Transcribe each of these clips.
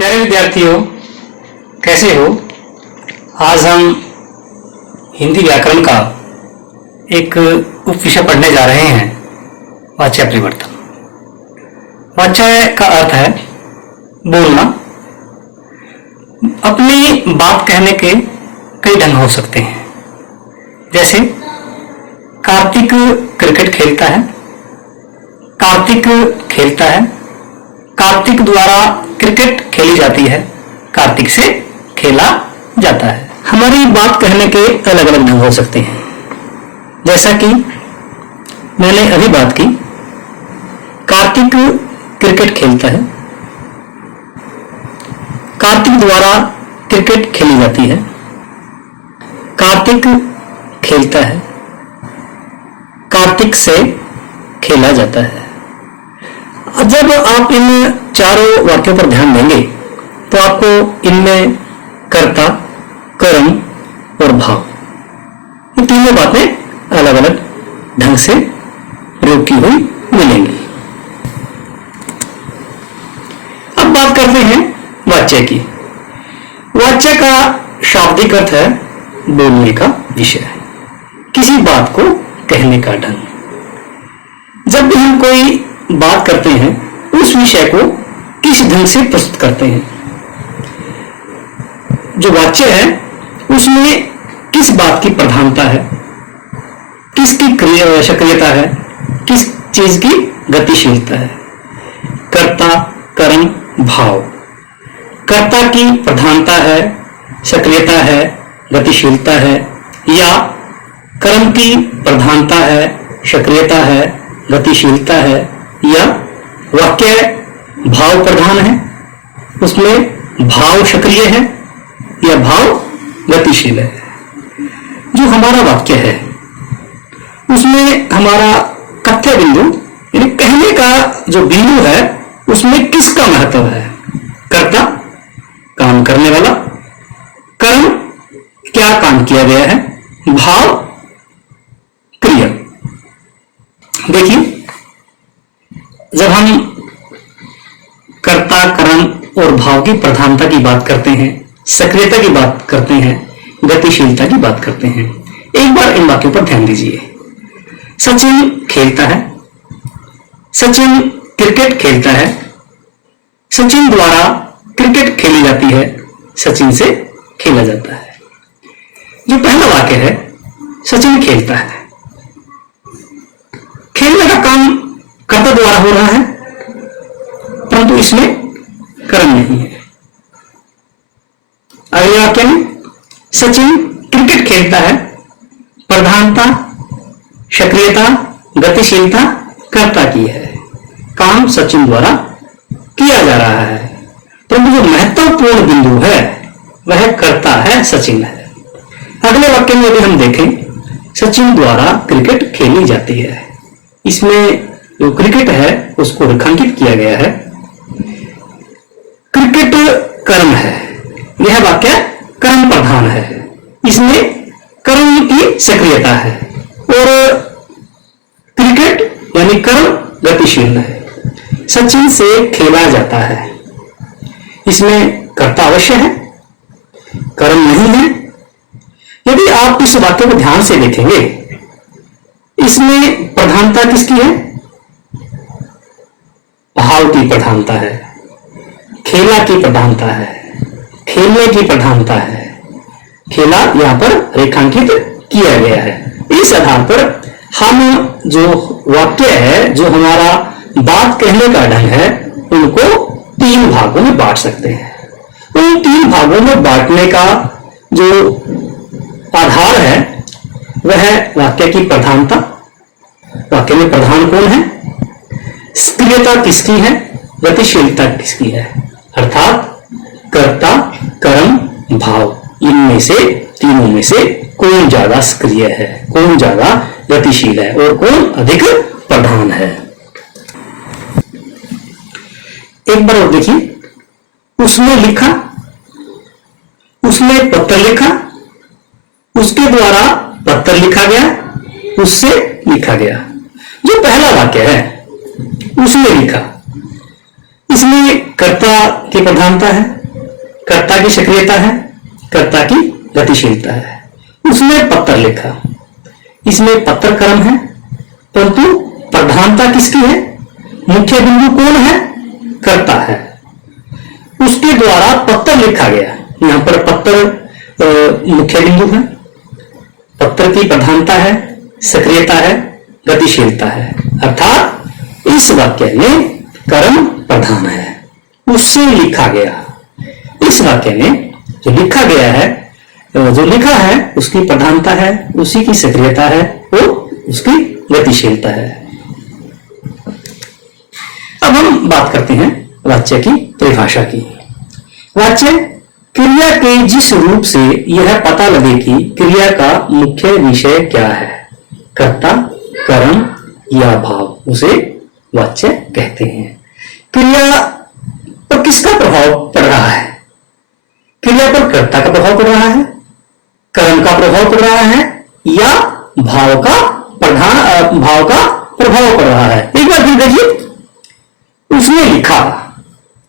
प्यारे विद्यार्थियों, कैसे हो? आज हम हिंदी व्याकरण का एक उपविषय पढ़ने जा रहे हैं, वाच्य परिवर्तन। वाच्य का अर्थ है बोलना। अपनी बात कहने के कई ढंग हो सकते हैं, जैसे कार्तिक क्रिकेट खेलता है, कार्तिक खेलता है, कार्तिक द्वारा क्रिकेट खेली जाती है, कार्तिक से खेला जाता है। हमारी बात कहने के अलग अलग ढंग हो सकते हैं, जैसा कि मैंने अभी बात की, कार्तिक क्रिकेट खेलता है, कार्तिक द्वारा क्रिकेट खेली जाती है, कार्तिक खेलता है, कार्तिक से खेला जाता है। जब आप इन चारों वाक्यों पर ध्यान देंगे तो आपको इनमें कर्ता, कर्म और भाव, ये तीनों बातें अलग अलग ढंग से प्रयोग की हुई मिलेंगी। अब बात करते हैं वाच्य की। वाच्य का शाब्दिक अर्थ है बोलने का विषय, किसी बात को कहने का ढंग। जब भी हम कोई बात करते हैं, उस विषय को किस ढंग से प्रस्तुत करते हैं। जो वाच्य है उसमें किस बात की प्रधानता है, किसकी सक्रियता है, किस चीज की गतिशीलता है। कर्ता, कर्म, भाव। कर्ता की प्रधानता है, सक्रियता है, गतिशीलता है, या कर्म की प्रधानता है, सक्रियता है, गतिशीलता है, या वाक्य भाव प्रधान है, उसमें भाव सक्रिय है या भाव गतिशील है। जो हमारा वाक्य है उसमें हमारा कथ्य बिंदु यानी कहने का जो बिंदु है उसमें किसका महत्व है। कर्ता, काम करने वाला, कर्म, क्या काम किया गया है, भाव, क्रिया। देखिए, जब हम कर्ता, कर्म और भाव की प्रधानता की बात करते हैं, सक्रियता की बात करते हैं, गतिशीलता की बात करते हैं, एक बार इन वाक्यों पर ध्यान दीजिए। सचिन खेलता है, सचिन क्रिकेट खेलता है, सचिन द्वारा क्रिकेट खेली जाती है, सचिन से खेला जाता है। जो पहला वाक्य है, सचिन खेलता है, खेलने का काम कर्ता द्वारा हो रहा है, परंतु इसमें कर्म नहीं है। अगले वाक्य में सचिन क्रिकेट खेलता है, प्रधानता, सक्रियता, गतिशीलता कर्ता की है, काम सचिन द्वारा किया जा रहा है, परंतु जो महत्वपूर्ण बिंदु है वह कर्ता है, सचिन है। अगले वाक्य में यदि हम देखें, सचिन द्वारा क्रिकेट खेली जाती है, इसमें जो क्रिकेट है उसको रेखांकित किया गया है। क्रिकेट कर्म है, यह वाक्य कर्म प्रधान है, इसमें कर्म की सक्रियता है, और क्रिकेट यानी कर्म गतिशील है। सचिन से खेला जाता है, इसमें कर्ता अवश्य है, कर्म नहीं है। यदि आप इस वाक्य को ध्यान से देखेंगे, इसमें प्रधानता किसकी है, भाव की प्रधानता है, खेला की प्रधानता है, खेलने की प्रधानता है, खेला यहां पर रेखांकित किया गया है। इस आधार पर हम जो वाक्य है, जो हमारा बात कहने का ढंग है, उनको तीन भागों में बांट सकते हैं। उन तीन भागों में बांटने का जो आधार है वह है वाक्य की प्रधानता, वाक्य में प्रधान कौन है, सक्रियता किसकी है, गतिशीलता किसकी है, अर्थात कर्ता, कर्म, भाव। इनमें से, तीनों में से कौन ज्यादा सक्रिय है, कौन ज्यादा गतिशील है और कौन अधिक प्रधान है। एक बार और देखिए, उसने लिखा, उसने पत्र लिखा, उसके द्वारा पत्र लिखा गया, उससे लिखा गया। जो पहला वाक्य है, उसने लिखा, इसमें कर्ता की प्रधानता है, कर्ता की सक्रियता है, कर्ता की गतिशीलता है। उसने पत्र लिखा, इसमें पत्र कर्म है, परंतु प्रधानता किसकी है? मुख्य बिंदु कौन है? कर्ता है। उसके द्वारा पत्र लिखा गया, यहां पर पत्र मुख्य बिंदु है, पत्र की प्रधानता है, सक्रियता है, गतिशीलता है, अर्थात इस वाक्य में कर्म प्रधान है, उससे लिखा गया। इस वाक्य में जो लिखा गया है, जो लिखा है उसकी प्रधानता है, उसी की सक्रियता है और उसकी गतिशीलता है। अब हम बात करते हैं वाच्य की परिभाषा की। वाच्य क्रिया के जिस रूप से यह पता लगे कि क्रिया का मुख्य विषय क्या है, कर्ता, कर्म या भाव, उसे वाच्य कहते हैं। क्रिया पर किसका प्रभाव पड़ रहा है? क्रिया पर कर्ता का प्रभाव पड़ रहा है, कर्म का प्रभाव पड़ रहा है या भाव का प्रभाव पड़ रहा है? एक बार फिर देखिए, उसने लिखा,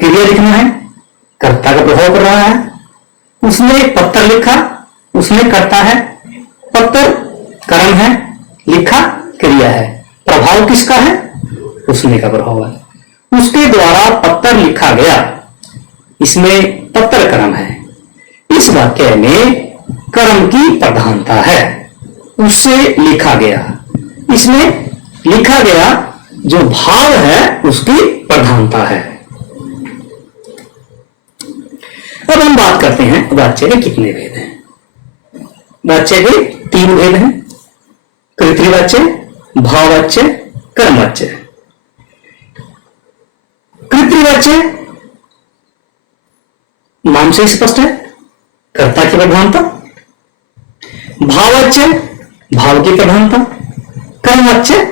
क्रिया लिखना है, कर्ता का प्रभाव पड़ रहा है। उसने पत्र लिखा, उसमें कर्ता है, पत्र कर्म है, लिखा क्रिया है, प्रभाव किसका है? उसने का प्रभाव है। उसके द्वारा पत्र लिखा गया, इसमें पत्र कर्म है। इस वाक्य में कर्म की प्रधानता है, उससे लिखा गया, इसमें लिखा गया जो भाव है उसकी प्रधानता है। अब हम बात करते हैं वाच्य के कितने भेद हैं। वाच्य के 3 भेद हैं, कर्तृवाच्य, भाववाच्य, कर्मवाच्य। कर्तृवाच्य नाम से स्पष्ट है, कर्ता की प्रधानता। भाववाच्य भाव की प्रधानता, कर्मवाच्य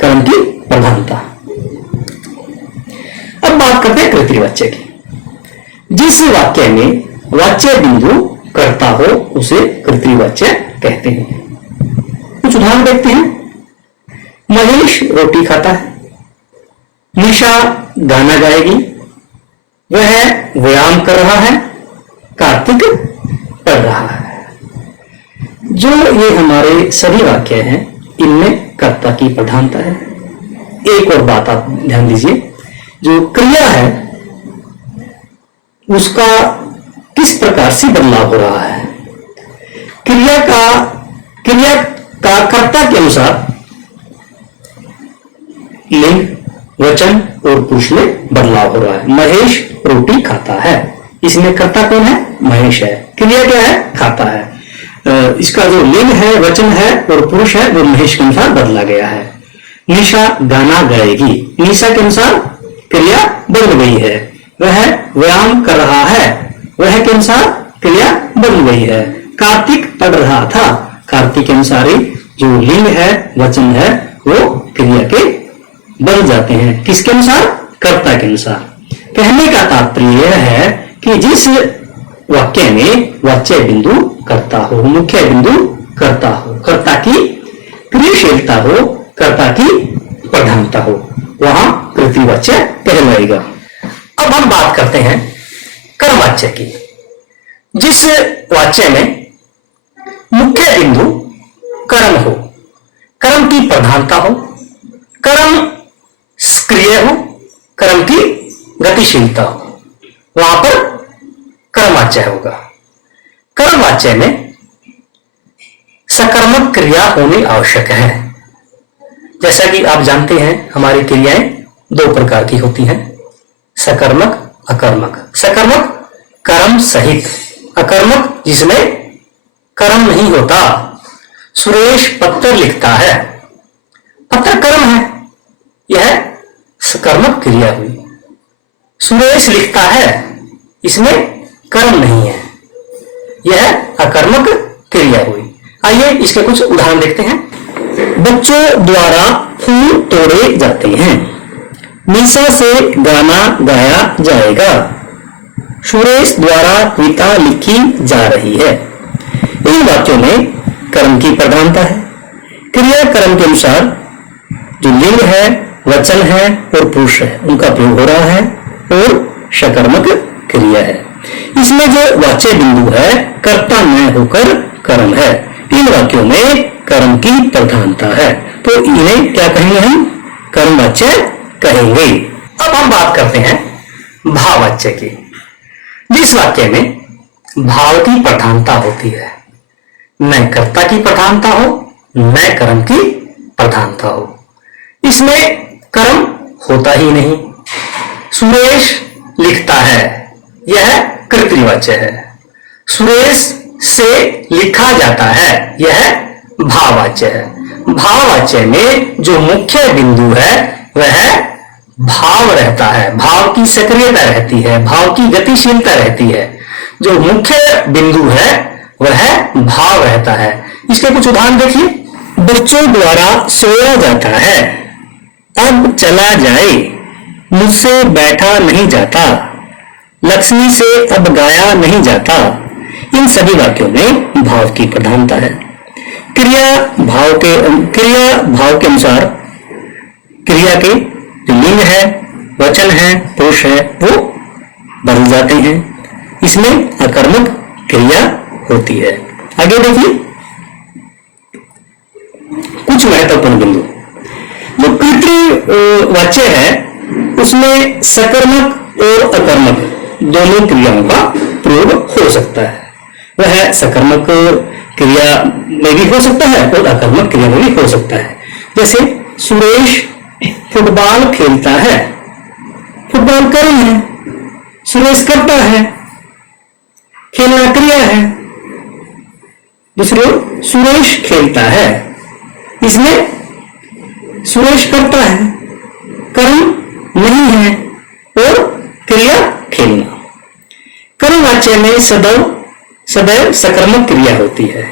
कर्म की प्रधानता। अब बात करते हैं कर्तृवाच्य की। जिस वाक्य में वाच्य बिंदु कर्ता हो उसे कर्तृवाच्य कहते हैं। कुछ उदाहरण देखते हैं। महेश रोटी खाता है, निशा गाना गाएगी, वह व्यायाम कर रहा है, कार्तिक पढ़ रहा है। जो ये हमारे सभी वाक्य हैं, इनमें कर्ता की प्रधानता है। एक और बात आप ध्यान दीजिए, जो क्रिया है उसका किस प्रकार से बदलाव हो रहा है। क्रिया का कर्ता के अनुसार लिंग, वचन और पुरुष में बदलाव हो रहा है। महेश रोटी खाता है, इसमें कर्ता कौन है? महेश है। क्रिया क्या है? खाता है। इसका जो लिंग है, वचन है और पुरुष है वो महेश के अनुसार बदला गया है। निशा गाना गाएगी, निशा के अनुसार क्रिया बदल गई है। वह व्यायाम कर रहा है, वह के अनुसार क्रिया बदल गई है। कार्तिक पढ़ रहा था, कार्तिक के अनुसार ही जो लिंग है, वचन है, वो क्रिया के बदल जाते हैं। किसके अनुसार? कर्ता के अनुसार। कहने का तात्पर्य यह है कि जिस वाक्य में वाच्य बिंदु कर्ता हो, मुख्य बिंदु कर्ता हो, कर्ता की क्रियाशीलता हो, कर्ता की प्रधानता हो, वहां कर्तृवाच्य कहलाएगा। अब हम बात करते हैं कर्मवाच्य की। जिस वाच्य में मुख्य बिंदु कर्म हो, कर्म की प्रधानता हो, कर्म सक्रिय हो, कर्म की गतिशीलता हो, वहां पर कर्मवाच्य होगा। कर्मवाच्य में सकर्मक क्रिया होनी आवश्यक है। जैसा कि आप जानते हैं, हमारी क्रियाएं 2 प्रकार की होती हैं, सकर्मक, अकर्मक। सकर्मक कर्म सहित, अकर्मक जिसमें कर्म नहीं होता। सुरेश पत्र लिखता है, पत्र कर्म है, यह सकर्मक क्रिया हुई। सुरेश लिखता है, इसमें कर्म नहीं है, यह अकर्मक क्रिया हुई। आइए इसके कुछ उदाहरण देखते हैं। बच्चों द्वारा फूल तोड़े जाते हैं, निशा से गाना गाया जाएगा, सुरेश द्वारा कविता लिखी जा रही है। इन वाक्यों में कर्म की प्रधानता है। क्रिया कर्म के अनुसार जो लिंग है, वचन है और पुरुष है, उनका प्रयोग हो रहा है और सकर्मक क्रिया है। इसमें जो वाच्य बिंदु है कर्ता न होकर कर्म है। इन वाक्यों में कर्म की प्रधानता है, तो इन्हें क्या कहेंगे हम? कर्मवाच्य कहेंगे। अब हम बात करते हैं भाववाच्य की। जिस वाक्य में भाव की प्रधानता होती है, न कर्ता की प्रधानता हो न कर्म की प्रधानता हो, इसमें कर्म होता ही नहीं। सुरेश लिखता है, यह कर्तृवाच्य है। सुरेश से लिखा जाता है, यह भाववाच्य है। भाववाच्य में जो मुख्य बिंदु है वह भाव रहता है, भाव की सक्रियता रहती है, भाव की गतिशीलता रहती है। जो मुख्य बिंदु है वह भाव रहता है। इसके कुछ उदाहरण देखिए। बच्चों द्वारा सोया जाता है, अब चला जाए, मुझसे बैठा नहीं जाता, लक्ष्मी से अब गाया नहीं जाता। इन सभी वाक्यों में भाव की प्रधानता है। क्रिया भाव के अनुसार क्रिया के जो लिंग है, वचन है, पुरुष है, वो बदल जाते हैं। इसमें अकर्मक क्रिया होती है। आगे देखिए कुछ महत्वपूर्ण बिंदु। जो कर्तृवाच्य है उसमें सकर्मक और अकर्मक दोनों क्रियाओं का प्रयोग हो सकता है। वह सकर्मक क्रिया में भी हो सकता है और अकर्मक क्रिया में भी हो सकता है। जैसे सुरेश फुटबॉल खेलता है, फुटबॉल कर्म है, सुरेश करता है, खेलना क्रिया है। दूसरी ओर सुरेश खेलता है, इसमें सुरेश करता है, कर्म नहीं है और क्रिया खेलना। कर्मवाच्य में सदैव सकर्मक क्रिया होती है।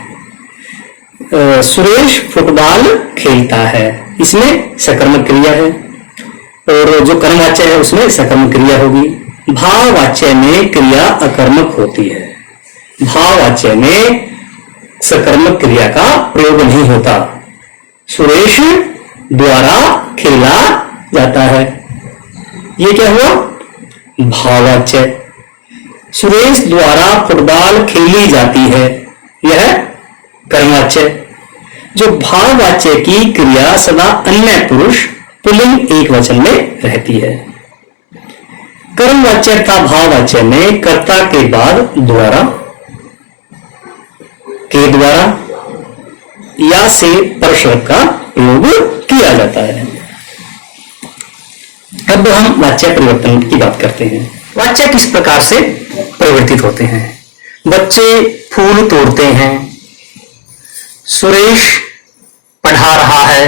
सुरेश फुटबॉल खेलता है, इसमें सकर्मक क्रिया है, और जो कर्मवाच्य है उसमें सकर्मक क्रिया होगी। भाववाच्य में क्रिया अकर्मक होती है। भाववाच्य में सकर्मक क्रिया का प्रयोग नहीं होता। सुरेश द्वारा खेला जाता है, ये क्या हुआ? भाववाच्य। सुरेश द्वारा फुटबॉल खेली जाती है, यह कर्मवाच्य। जो भाववाच्य की क्रिया सदा अन्य पुरुष पुल्लिंग एक वचन में रहती है। कर्मवाच्य का भाववाच्य में कर्ता के बाद द्वारा, के द्वारा या से परशब्द का प्रयोग किया जाता है। अब हम वाच्य परिवर्तन की बात करते हैं। वाच्य किस प्रकार से परिवर्तित होते हैं? बच्चे फूल तोड़ते हैं, सुरेश पढ़ा रहा है,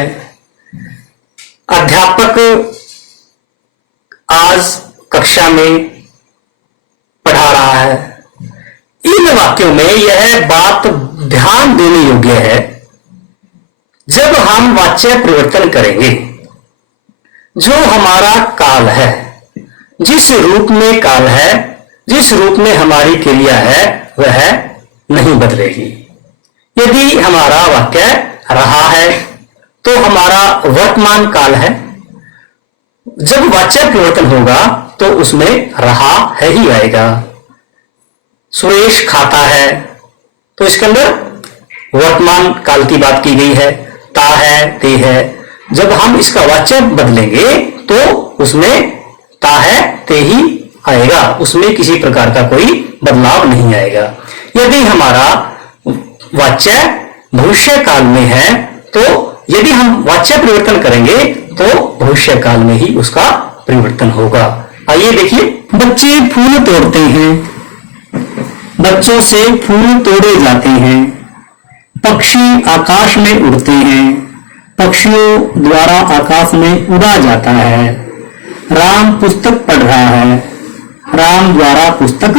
अध्यापक आज कक्षा में पढ़ा रहा है। इन वाक्यों में यह बात ध्यान देने योग्य है, जब हम वाच्य परिवर्तन करेंगे, जो हमारा काल है, जिस रूप में काल है, जिस रूप में हमारी क्रिया है, वह नहीं बदलेगी। यदि हमारा वाक्य रहा है तो हमारा वर्तमान काल है। जब वाच्य परिवर्तन होगा तो उसमें रहा है ही आएगा। सुरेश खाता है तो इसके अंदर वर्तमान काल की बात की गई है, ता है, ते है। जब हम इसका वाच्य बदलेंगे तो उसमें ता है, ते ही आएगा, उसमें किसी प्रकार का कोई बदलाव नहीं आएगा। यदि हमारा वाच्य भविष्य काल में है तो यदि हम वाच्य परिवर्तन करेंगे तो भविष्य काल में ही उसका परिवर्तन होगा। आइए देखिए, बच्चे फूल तोड़ते हैं, बच्चों से फूल तोड़े जाते हैं, पक्षी आकाश में उड़ते हैं, पक्षियों द्वारा आकाश में उड़ा जाता है, राम पुस्तक पढ़ रहा है, राम द्वारा पुस्तक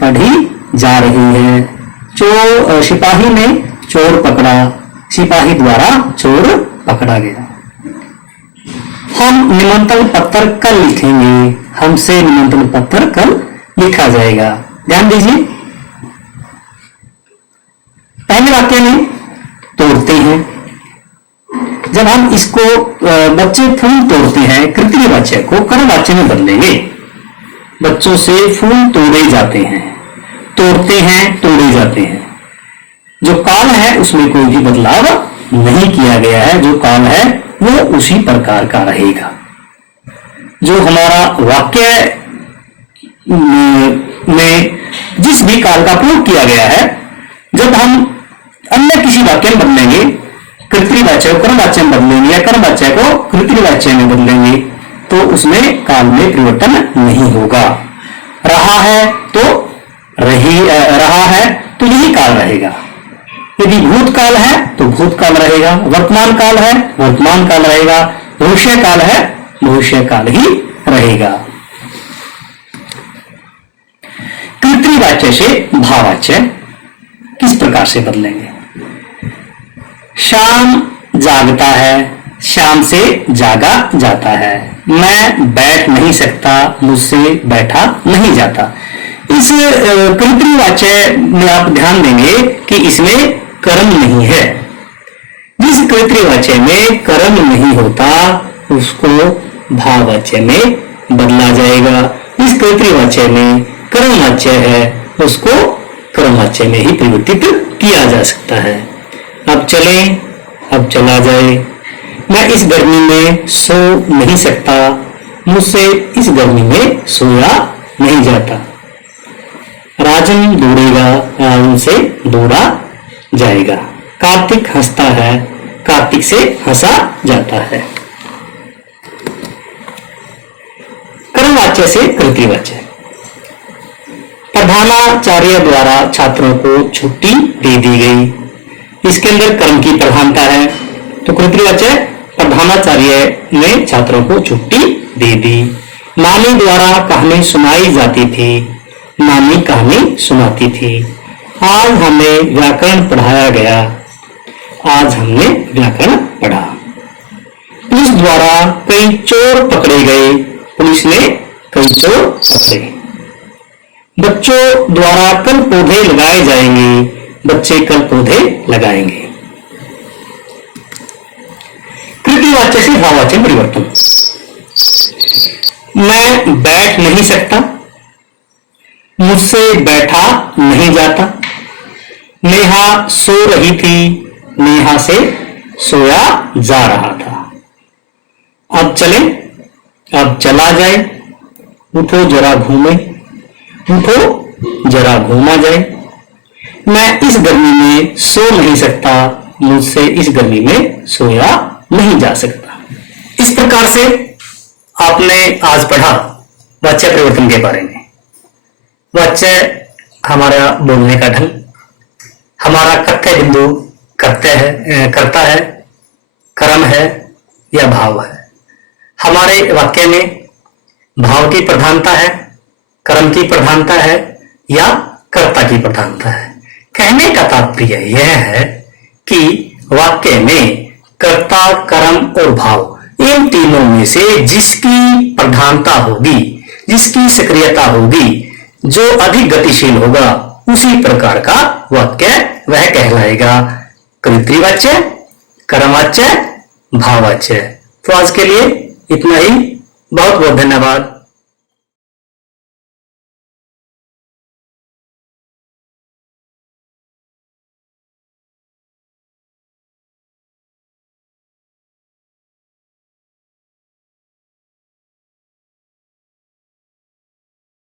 पढ़ी जा रही है, सिपाही ने चोर पकड़ा, सिपाही द्वारा चोर पकड़ा गया। हम निमंत्रण पत्र कल लिखेंगे, हमसे निमंत्रण पत्र कल लिखा जाएगा। ध्यान दीजिए, पहले वाक्य में तोड़ते हैं। जब हम इसको बच्चे फूल तोड़ते हैं कृत्रिम वाच्य को कर्मवाच्य में बदलेंगे बच्चों से फूल तोड़े जाते हैं, तोड़ते हैं, तोड़े जाते हैं। जो काल है उसमें कोई भी बदलाव नहीं किया गया है, जो काल है वो उसी प्रकार का रहेगा। जो हमारा वाक्य में जिस भी काल का प्रयोग किया गया है, जब हम अन्य किसी वाक्य में बदलेंगे, कृतवाच्य को कर्मवाच्य में बदलेंगे या कर्मवाच्य को कृतवाच्य में बदलेंगे, तो उसमें काल में परिवर्तन नहीं होगा। रहा है तो यही काल रहेगा। यदि भूतकाल है तो भूतकाल रहेगा, वर्तमान काल है वर्तमान काल रहेगा, भविष्य काल है भविष्य काल ही रहेगा। कृतवाच्य से भाववाच्य किस प्रकार से बदलेंगे? शाम जागता है, शाम से जागा जाता है। मैं बैठ नहीं सकता, मुझसे बैठा नहीं जाता। इस कृतवाच्य में आप ध्यान देंगे कि इसमें कर्म नहीं है। जिस कृतवाच्य में कर्म नहीं होता उसको भाववाच्य में बदला जाएगा। इस कृतवाच्य में कर्मवाच्य है उसको कर्मवाच्य में ही परिवर्तित किया जा सकता है। अब चलें, अब चला जाए। मैं इस गर्मी में सो नहीं सकता, मुझसे इस गर्मी में सोया नहीं जाता। राजन दौड़ेगा, राजन से दौड़ा जाएगा। कार्तिक हंसता है, कार्तिक से हंसा जाता है। कर्मवाच्य से कृतवाच्य। प्रधानाचार्य द्वारा छात्रों को छुट्टी दे दी गई। इसके अंदर कर्म की प्रधानता है, तो कृतवाच्य प्रधानाचार्य ने छात्रों को छुट्टी दे दी। नानी द्वारा कहानी सुनाई जाती थी, नानी कहानी सुनाती थी। आज हमें व्याकरण पढ़ाया गया, आज हमने व्याकरण पढ़ा। पुलिस द्वारा कई चोर पकड़े गए, पुलिस ने कई चोर पकड़े। बच्चों द्वारा कल पौधे लगाए जाएंगे, बच्चे कल पौधे लगाएंगे। कृतवाच्य से भाववाच्य परिवर्तन। मैं बैठ नहीं सकता, मुझसे बैठा नहीं जाता। नेहा सो रही थी, नेहा से सोया जा रहा था। अब चले, अब चला जाए। उठो जरा घूमे, उठो जरा घूमा जाए। मैं इस गर्मी में सो नहीं सकता, मुझसे इस गर्मी में सोया नहीं जा सकता। इस प्रकार से आपने आज पढ़ा वाच्य परिवर्तन के बारे में। वाच्य हमारा बोलने का ढंग, हमारा कथ्य बिंदु करता है, कर्म है या भाव है। हमारे वाक्य में भाव की प्रधानता है, कर्म की प्रधानता है या कर्ता की प्रधानता है। कहने का तात्पर्य यह है कि वाक्य में कर्ता, कर्म और भाव इन तीनों में से जिसकी प्रधानता होगी, जिसकी सक्रियता होगी, जो अधिक गतिशील होगा, उसी प्रकार का वाक्य वह कहलाएगा कृतवाच्य, कर्मवाच्य, भाववाच्य। तो आज के लिए इतना ही। बहुत बहुत धन्यवाद।